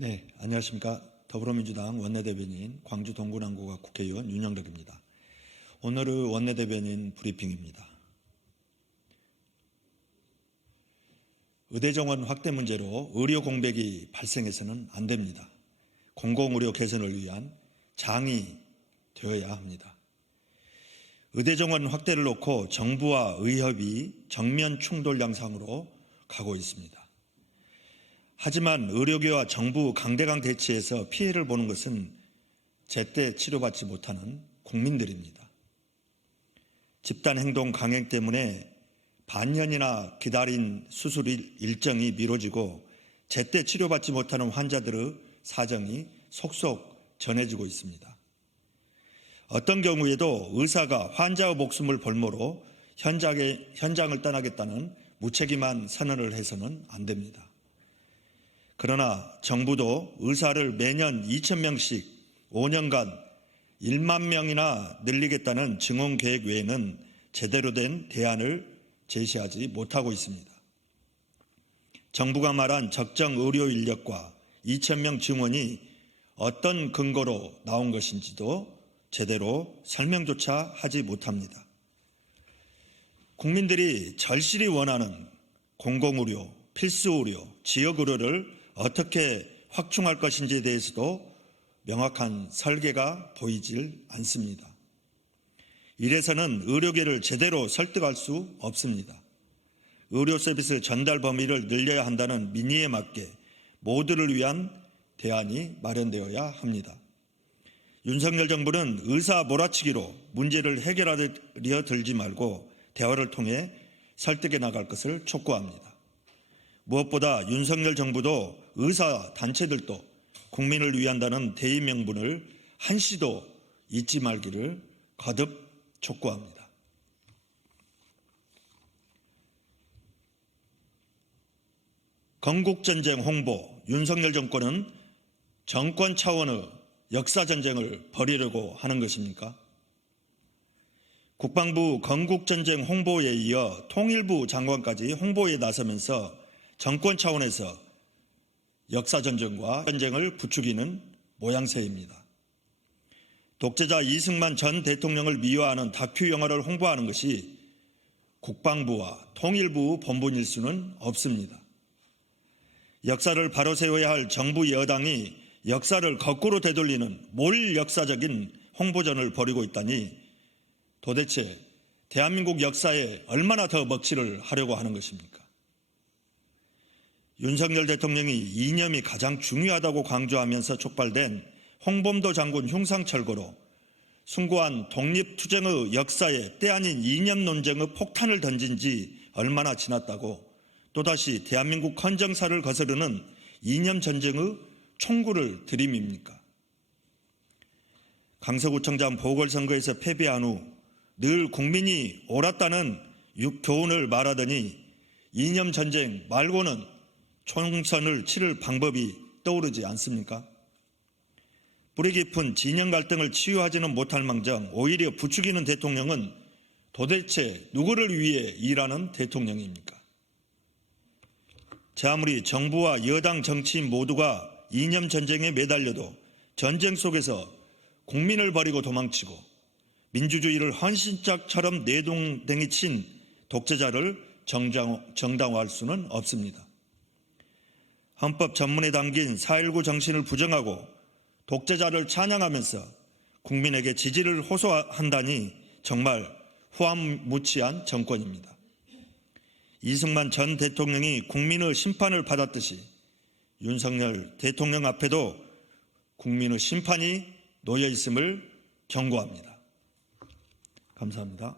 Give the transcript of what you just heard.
네, 안녕하십니까. 더불어민주당 원내대변인 광주 동구남구가 국회의원 윤영덕입니다. 오늘의 원내대변인 브리핑입니다. 의대 정원 확대 문제로 의료 공백이 발생해서는 안 됩니다. 공공의료 개선을 위한 장이 되어야 합니다. 의대 정원 확대를 놓고 정부와 의협이 정면 충돌 양상으로 가고 있습니다. 하지만 의료계와 정부 강대강 대치에서 피해를 보는 것은 제때 치료받지 못하는 국민들입니다. 집단행동 강행 때문에 반년이나 기다린 수술 일정이 미뤄지고 제때 치료받지 못하는 환자들의 사정이 속속 전해지고 있습니다. 어떤 경우에도 의사가 환자의 목숨을 볼모로 현장을 떠나겠다는 무책임한 선언을 해서는 안 됩니다. 그러나 정부도 의사를 매년 2,000명씩 5년간 1만 명이나 늘리겠다는 증원 계획 외에는 제대로 된 대안을 제시하지 못하고 있습니다. 정부가 말한 적정 의료 인력과 2,000명 증원이 어떤 근거로 나온 것인지도 제대로 설명조차 하지 못합니다. 국민들이 절실히 원하는 공공의료, 필수의료, 지역의료를 어떻게 확충할 것인지에 대해서도 명확한 설계가 보이질 않습니다. 이래서는 의료계를 제대로 설득할 수 없습니다. 의료 서비스 전달 범위를 늘려야 한다는 민의에 맞게 모두를 위한 대안이 마련되어야 합니다. 윤석열 정부는 의사 몰아치기로 문제를 해결하려 들지 말고 대화를 통해 설득해 나갈 것을 촉구합니다. 무엇보다 윤석열 정부도 의사 단체들도 국민을 위한다는 대의 명분을 한시도 잊지 말기를 거듭 촉구합니다. 건국전쟁 홍보, 윤석열 정권은 정권 차원의 역사전쟁을 벌이려고 하는 것입니까? 국방부 건국전쟁 홍보에 이어 통일부 장관까지 홍보에 나서면서 정권 차원에서 역사전쟁과 전쟁을 부추기는 모양새입니다. 독재자 이승만 전 대통령을 미화하는 다큐 영화를 홍보하는 것이 국방부와 통일부 본분일 수는 없습니다. 역사를 바로 세워야 할 정부 여당이 역사를 거꾸로 되돌리는 몰역사적인 홍보전을 벌이고 있다니 도대체 대한민국 역사에 얼마나 더 먹칠을 하려고 하는 것입니까? 윤석열 대통령이 이념이 가장 중요하다고 강조하면서 촉발된 홍범도 장군 흉상철거로 숭고한 독립투쟁의 역사에 때 아닌 이념 논쟁의 폭탄을 던진 지 얼마나 지났다고 또다시 대한민국 헌정사를 거스르는 이념 전쟁의 총구를 들이밉니까? 강서구청장 보궐선거에서 패배한 후 늘 국민이 옳았다는 교훈을 말하더니 이념 전쟁 말고는 총선을 치를 방법이 떠오르지 않습니까? 뿌리 깊은 진영 갈등을 치유하지는 못할 망정 오히려 부추기는 대통령은 도대체 누구를 위해 일하는 대통령입니까? 제 아무리 정부와 여당 정치인 모두가 이념 전쟁에 매달려도 전쟁 속에서 국민을 버리고 도망치고 민주주의를 헌신짝처럼 내동댕이 친 독재자를 정당화할 수는 없습니다. 헌법 전문에 담긴 4.19 정신을 부정하고 독재자를 찬양하면서 국민에게 지지를 호소한다니 정말 후한무치한 정권입니다. 이승만 전 대통령이 국민의 심판을 받았듯이 윤석열 대통령 앞에도 국민의 심판이 놓여 있음을 경고합니다. 감사합니다.